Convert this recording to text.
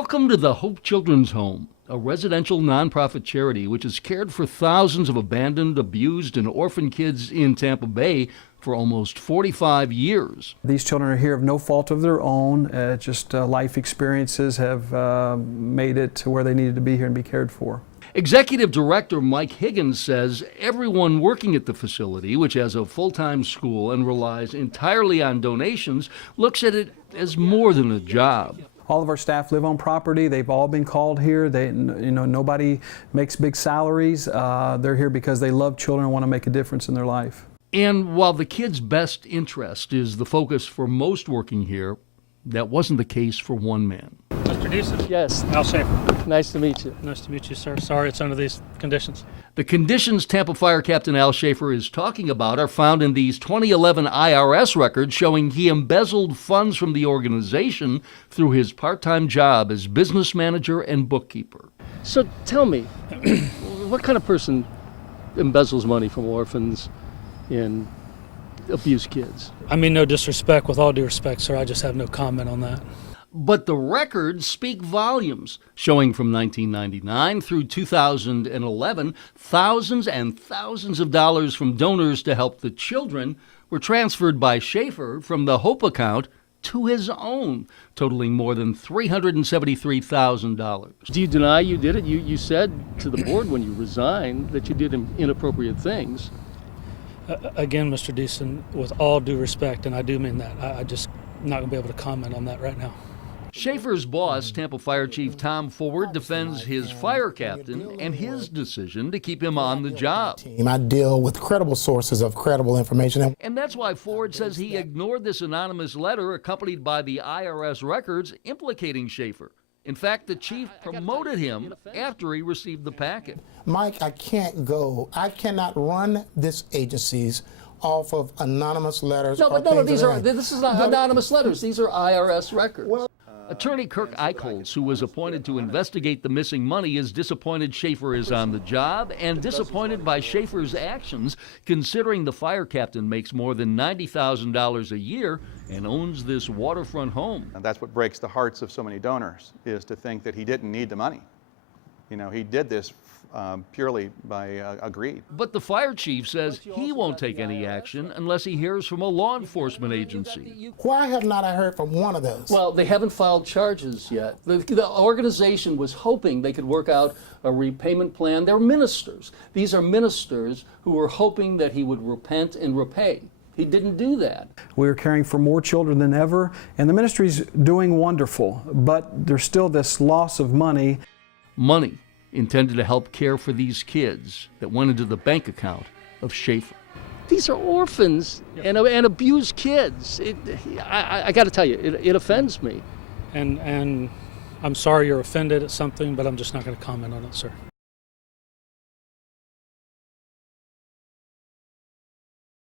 Welcome to the Hope Children's Home, a residential nonprofit charity which has cared for thousands of abandoned, abused, and orphaned kids in Tampa Bay for almost 45 years. These children are here of no fault of their own. Just life experiences have made it to where they needed to be here and be cared for. Executive Director Mike Higgins says everyone working at the facility, which has a full-time school and relies entirely on donations, looks at it as more than a job. All of our staff live on property. They've all been called here. Nobody makes big salaries. They're here because they love children and want to make a difference in their life. And while the kids' best interest is the focus for most working here, that wasn't the case for one man. Mr. Deason? Yes. Al Schaefer. Nice to meet you. Nice to meet you, sir. Sorry it's under these conditions. The conditions Tampa Fire Captain Al Schaefer is talking about are found in these 2011 IRS records showing he embezzled funds from the organization through his part-time job as business manager and bookkeeper. So tell me, what kind of person embezzles money from orphans and abused kids? I mean, no disrespect. With all due respect, sir, I just have no comment on that. But the records speak volumes, showing from 1999 through 2011, thousands and thousands of dollars from donors to help the children were transferred by Schaefer from the Hope account to his own, totaling more than $373,000. Do you deny you did it? You said to the board when you resigned that you did inappropriate things. Again, Mr. Deason, with all due respect, and I do mean that, I just not going to be able to comment on that right now. Schaefer's boss, Tampa Fire Chief Tom Ford, defends his fire captain and his decision to keep him on the job. I deal with credible sources of credible information. And that's why Ford says he ignored this anonymous letter accompanied by the IRS records implicating Schaefer. In fact, the chief promoted him after he received the packet. Mike, I cannot run this agency's off of anonymous letters. No, this is not anonymous letters. These are IRS records. Attorney Kirk Eichholz, who was appointed to investigate the missing money, is disappointed Schaefer is on the job and disappointed by Schaefer's actions, considering the fire captain makes more than $90,000 a year and owns this waterfront home. And that's what breaks the hearts of so many donors, is to think that he didn't need the money. You know, he did this purely by greed. But the fire chief says he won't take any action unless he hears from a law enforcement agency. Why have not I heard from one of those? Well, they haven't filed charges yet. The organization was hoping they could work out a repayment plan. They're ministers. These are ministers who were hoping that he would repent and repay. He didn't do that. We're caring for more children than ever, and the ministry's doing wonderful, but there's still this loss of money. Money intended to help care for these kids that went into the bank account of Schaefer. These are orphans and abused kids. I got to tell you, it offends me. And I'm sorry you're offended at something, but I'm just not going to comment on it, sir.